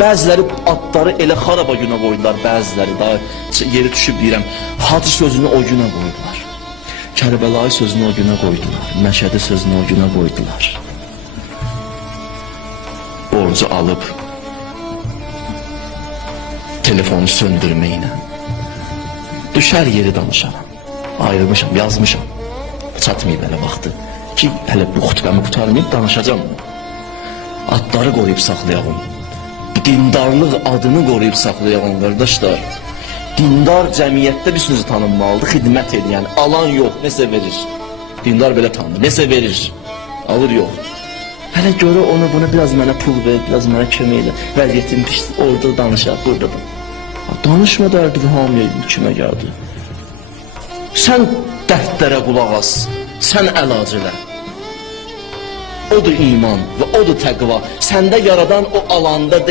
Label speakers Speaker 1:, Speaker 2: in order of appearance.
Speaker 1: Bəziləri adları elə xaraba günə qoydular, bəziləri daha yeri düşüb deyirəm, Hacı sözünü o günə qoydular. Kərbəlayı sözünü o günə qoydular. Məşədi sözünü o günə qoydular. Borcu alıb telefonu söndürməklə düşər yeri danışaram. Ayrılmışam, yazmışam. Çatmayıb hələ vaxtı ki, hələ bu xutbəmi qurtarmayıb danışacağam. Adları qoruyub saxlayalım. Dindarlıq adını qoruyub saxlayalım qardaşlar. Dindar cəmiyyətdə bir sözü tanınmalıdır, xidmət edən, alan yox, nəsə verir. Dindar belə tanınır, nəsə verir, alır yox. Hələ görə onu bunu biraz mənə pul ver, biraz mənə kömək elə. Vəziyyətim pisdir, orada danışaq, burada da. Danışma dərdi hamıya kimə gəldi. Sən dərdlərə qulaq as, sən əlac elə. Odur iman və odur təqva. Səndə yaradan o alanda